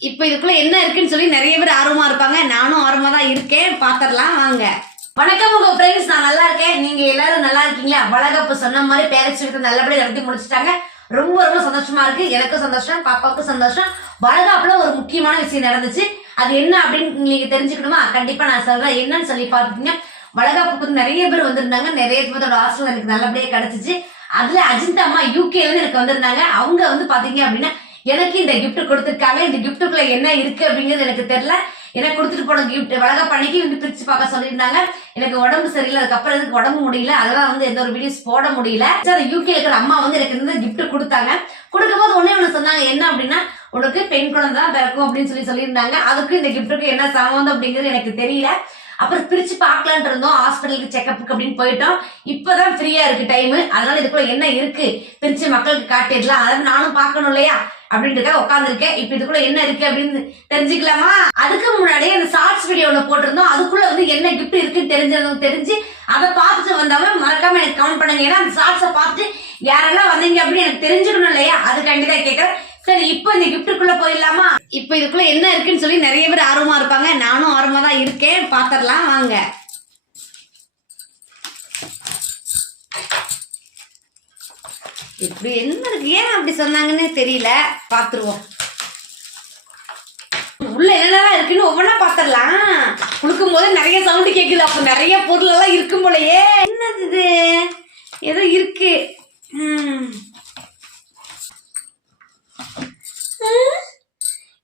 இப்போ இதுக்குள்ள என்ன இருக்குன்னு சொல்லி நிறைய பேர் ஆர்வமா இருப்பாங்க. நானும் ஆர்வமா தான் இருக்கேன். பாத்திரலாம் வாங்க. வணக்கம் உங்க ஃப்ரெண்ட்ஸ் நான் நல்லா இருக்கேன். நீங்க எல்லாரும் நல்லா இருக்கீங்களா? வளகப்பு சொன்ன மாதிரி பேரண்ட்ஸ் வீட்டு நல்லபடியா நடத்தி முடிச்சிட்டாங்க. ரொம்ப ரொம்ப சந்தோஷமா இருக்கு. எனக்கும் சந்தோஷம் பாப்பாவுக்கும் சந்தோஷம். வளகாப்புல ஒரு முக்கியமான விஷயம் நடந்துச்சு. அது என்ன அப்படின்னு நீங்க தெரிஞ்சுக்கணுமா? கண்டிப்பா நான் சொல்றேன். என்னன்னு சொல்லி பாத்துட்டீங்க வளகாப்புக்கு வந்து நிறைய பேர் வந்திருந்தாங்க. நிறைய பேரோட ஆசிரியர் எனக்கு நல்லபடியா கிடைச்சிச்சு. அதுல அஜிந்தா அம்மா யூகேல இருந்து எனக்கு வந்திருந்தாங்க. அவங்க வந்து பாத்தீங்க அப்படின்னா எனக்கு இந்த கிஃப்ட் கொடுத்துருக்காங்க? இந்த கிஃப்ட்டுக்குள்ள என்ன இருக்கு அப்படிங்கிறது எனக்கு தெரியல. எனக்கு கொடுத்துட்டு போன கிஃப்ட் வளக பண்ணிக்கு வந்து பிரிச்சு பார்க்க சொல்லியிருந்தாங்க. எனக்கு உடம்பு சரியில்லை அதுக்கப்புறம் எனக்கு உடம்பு முடியல? அதெல்லாம் வந்து எந்த ஒரு வீடியோஸ் போட முடியல. சார் அந்த யூகே இருக்கிற அம்மா வந்து எனக்கு இந்த கிஃப்ட் கொடுத்தாங்க. கொடுக்கும்போது ஒண்ணே ஒண்ணு சொன்னாங்க என்ன அப்படின்னா உனக்கு பெண் குழந்தை தான் பிறக்கும் அப்படின்னு சொல்லி சொல்லியிருந்தாங்க. அதுக்கு இந்த கிஃப்ட்டுக்கு என்ன சம்மந்தம் அப்படிங்கிறது எனக்கு தெரியல. அப்புறம் பிரிச்சு பார்க்கலான்ட்டு இருந்தோம். ஹாஸ்பிட்டலுக்கு செக்அப்புக்கு அப்படின்னு போயிட்டோம். இப்பதான் ஃப்ரீயா இருக்கு டைம் அதனால இதுக்குள்ள என்ன இருக்கு? பிரிச்சு மக்களுக்கு காட்டிடலாம். அதாவது நானும் பார்க்கணும் இல்லையா? அப்படின்றத உட்காந்துருக்கேன் இப்ப இதுக்குள்ள என்ன இருக்கு அப்படின்னு தெரிஞ்சுக்கலாமா? அதுக்கு முன்னாடியே அந்த ஷார்ட்ஸ் வீடியோ ஒண்ணு போட்டிருந்தோம். அதுக்குள்ள வந்து என்ன கிஃப்ட் இருக்குன்னு தெரிஞ்சவங்க தெரிஞ்சு அதை பார்த்துட்டு வந்தவங்க மறக்காம எனக்கு கமெண்ட் பண்ணுங்க ஏன்னா அந்த ஷார்ட்ஸை பார்த்துட்டு யாரெல்லாம் வந்தீங்க அப்படின்னு எனக்கு தெரிஞ்சுக்கணும் இல்லையா? அதுக்காண்டி தான் கேட்கறேன் சரி இப்போ இந்த கிஃப்ட்டுக்குள்ள போயிடலாமா? இப்போ இதுக்குள்ள என்ன இருக்குன்னு சொல்லி நிறைய பேர் ஆர்வமா இருப்பாங்க. நானும் ஆர்வமா தான் இருக்கேன். பாத்திரலாம் வாங்க. இப்படி என்ன இருக்கு? ஏன் அப்படி சொன்னாங்கன்னு தெரியல. பாத்துருவோம். உள்ள என்னெல்லாம் இருக்குன்னு ஒவ்வொன்றா பாத்திரலாம். குளுக்கும் போது நிறைய சவுண்ட் கேக்குது. அப்ப நிறைய பொருள் எல்லாம் இருக்கும் போலயே. என்னது இது? ஏதோ இருக்கு. உம் ம்.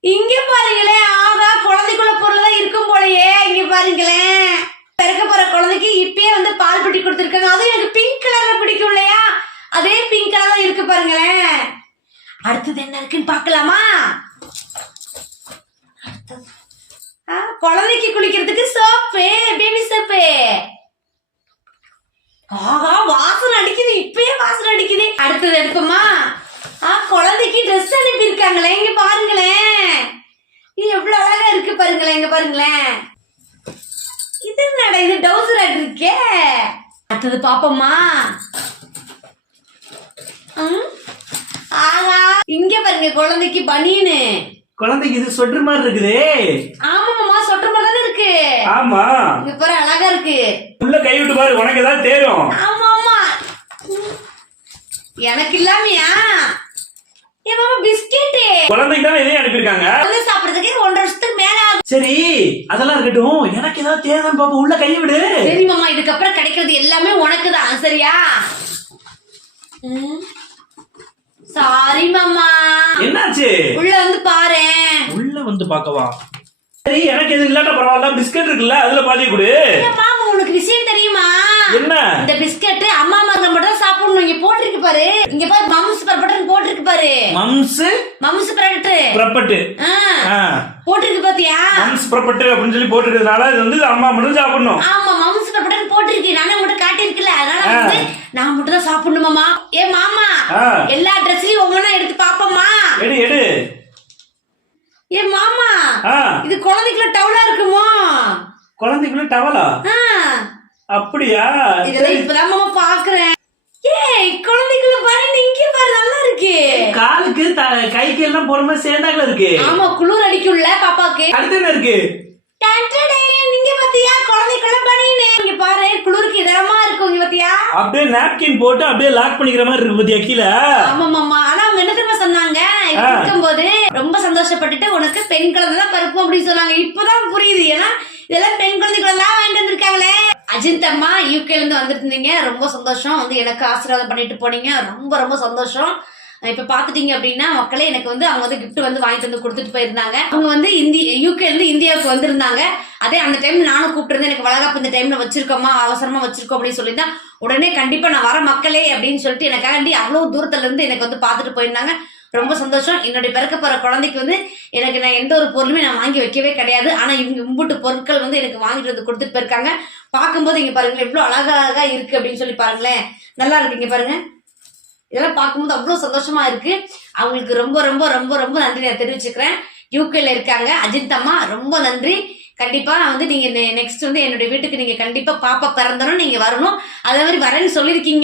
இங்க பாருங்களேன் ஆகா குழந்தைக்குள்ள பொருள் தான் இருக்கும் போலயே இங்க பாருங்களேன் பிறக்க போற குழந்தைக்கு இப்பயே வந்து பால் பிடி கொடுத்துருக்காங்க அதுவும் எனக்கு பிங்க் கலர்ல பிடிக்கும் இல்லையா அதே பிங்க் கலர்ல இருக்கு பாருங்களேன் அடுத்தது என்ன இருக்குன்னு பார்க்கலாமா? ஆ, குழந்தைக்கு குளிக்கிறதுக்கு சோப்பு பேபி சோப்பு. ஆஹா வாசனை அடிக்குது இப்பயே வாசனை அடிக்குது. அடுத்தது எடுப்போமா? ஆ குழந்தைக்கு ட்ரெஸ் அனுப்பி இருக்காங்களே இங்க பாருங்களேன். இது எவ்வளவு அழகா இருக்கு பாருங்களேன் இங்க பாருங்களேன். இது என்னடா இது டவுசர் ஆட் இருக்கே. அடுத்தது பாப்போமா ஆஹா பாருங்க குழந்தைக்கு பனியனு. குழந்தைக்கு இது சொட்டர் மாதிரி இருக்குதே. ஆமாமாமா சொட்டர் மாதிரி தானே இருக்கு. ஆமா. இங்க பாரு அழகா இருக்கு. உள்ள கை விட்டு பாரு உனக்கு ஏதாவது தேரும். ஆமா ஆமா எனக்கு இல்லாமையா? ஏ மாமா பிஸ்கெட் குழந்தைக்கு தானே இதையும் அனுப்பியிருக்காங்க. வந்து சாப்பிடுறதுக்கு ஒன்றரை வருஷத்துக்கு மேல ஆகும். சரி அதெல்லாம் இருக்கட்டும். எனக்கு ஏதாவது தேவைன்னு பாப்பா உள்ள கையை விடு. சரி மாமா இதுக்கப்புறம் கிடைக்கிறது எல்லாமே உனக்கு தான் சரியா சாரி மாமா என்னாச்சு? உள்ள வந்து பாரேன் உள்ள வந்து பாக்கவா சரி எனக்கு எது இல்லாட்ட பரவாயில்ல. பிஸ்கட் இருக்குல்ல அதுல பாதி கொடு. மாமா உனக்கு விஷயம் தெரியுமா? என்ன? இந்த பிஸ்கட் அம்மா மருந்து மட்டும் தான் சாப்பிடணும். இங்க போட்டிருக்கு பாரு. இங்க பாரு மம்ஸ் பரப்பட்டன் போட்டிருக்கு பாரு. மம்ஸ்? மம்ஸ் பரப்பட்டு. புறப்பட்டு ஆ, போட்டிருக்கு பாத்தியா? மம்ஸ் புறப்பட்டு அப்படின்னு சொல்லி போட்டுருக்கிறதுனால இது வந்து அம்மா மட்டும் சாப்பிடணும். ஆமா மம்ஸ் பரப்பட்டன் போட்டிருக்கு. நானே உங்கள்கிட்ட காட்டியிருக்கல. நான் மட்டும் தான் சாப்பிடணுமாமா ஏ மாமா. எல்லா ட்ரெஸ்லயும் ஒவ்வொன்றா எடுத்து பாப்போமா எடு எடு. ஏ மாமா. இது குழந்தைக்குள்ள டவுலா இருக்குமோ? குழந்தைக்குள்ள டவலா அப்படியா? இதெல்லாம் இப்பதான் மாமா பாக்குறேன். ஏய் குழந்தைக்குள்ள பாரு இங்க பாரு நல்லா இருக்கு. காலுக்கு கைக்கு எல்லாம் போற சேர்ந்தாக்கல இருக்கு. ஆமா குளிர் அடிக்கும்ல பாப்பாக்கு. அடுத்து என்ன இருக்கு? அப்படியே நாப்கின் போட்டு அப்படியே லாக் பண்ணிக்கிற மாதிரி இருக்கு பத்தியா கீழே? ஆமா மாமா ஆனா அவங்க என்ன தெரியுமா சொன்னாங்க. இருக்கும்போது ரொம்ப சந்தோஷப்பட்டுட்டு உனக்கு பெண் குழந்தை தான் பிறக்கும் அப்படின்னு சொன்னாங்க. இப்பதான் புரியுது. ஏன்னா இதெல்லாம் பெண் குழந்தைகளெல்லாம் வாங்கிட்டு வந்திருக்காங்களே. அஜித் அம்மா யூகேல இருந்து வந்துருந்தீங்க. ரொம்ப சந்தோஷம். வந்து எனக்கு ஆசீர்வாதம் பண்ணிட்டு போனீங்க. ரொம்ப ரொம்ப சந்தோஷம். இப்ப பாத்துட்டீங்க அப்படின்னா மக்களே எனக்கு வந்து அவங்க வந்து கிஃப்ட் வந்து வாங்கிட்டு வந்து கொடுத்துட்டு போயிருந்தாங்க. அவங்க வந்து இந்தி யூகேல இருந்து இந்தியாவுக்கு வந்திருந்தாங்க. அதே அந்த டைம் நானும் கூப்பிட்டு எனக்கு வளகாப்பு இந்த டைம்ல வச்சிருக்கோமா? அவசரமா வச்சிருக்கோம் அப்படின்னு சொல்லியிருந்தா உடனே கண்டிப்பா நான் வர மக்களே அப்படின்னு சொல்லிட்டு எனக்காண்டி அவ்வளவு தூரத்துல இருந்து எனக்கு வந்து பாத்துட்டு போயிருந்தாங்க. ரொம்ப சந்தோஷம். என்னுடைய பிறக்க போற குழந்தைக்கு வந்து எனக்கு நான் எந்த ஒரு பொருளுமே நான் வாங்கி வைக்கவே கிடையாது. ஆனா இவங்க இம்புட்டு பொருட்கள் வந்து எனக்கு வாங்கிட்டு வந்து கொடுத்துட்டு போயிருக்காங்க. பார்க்கும்போது இங்க பாருங்களேன் எவ்வளவு அழகாக அழகா இருக்கு அப்படின்னு சொல்லி பாருங்களேன். நல்லா இருக்கு இங்க பாருங்க. இதெல்லாம் பார்க்கும்போது அவ்வளோ சந்தோஷமா இருக்கு. அவங்களுக்கு ரொம்ப ரொம்ப ரொம்ப ரொம்ப நன்றி நான் தெரிவிச்சுக்கிறேன். யூகேல இருக்காங்க. அஜித் அம்மா ரொம்ப நன்றி. கண்டிப்பா வந்து நீங்க நெக்ஸ்ட் வந்து என்னுடைய வீட்டுக்கு நீங்க கண்டிப்பா பாப்பா பிறந்தனும் நீங்க வரணும். அதே மாதிரி வரேன்னு சொல்லியிருக்கீங்க.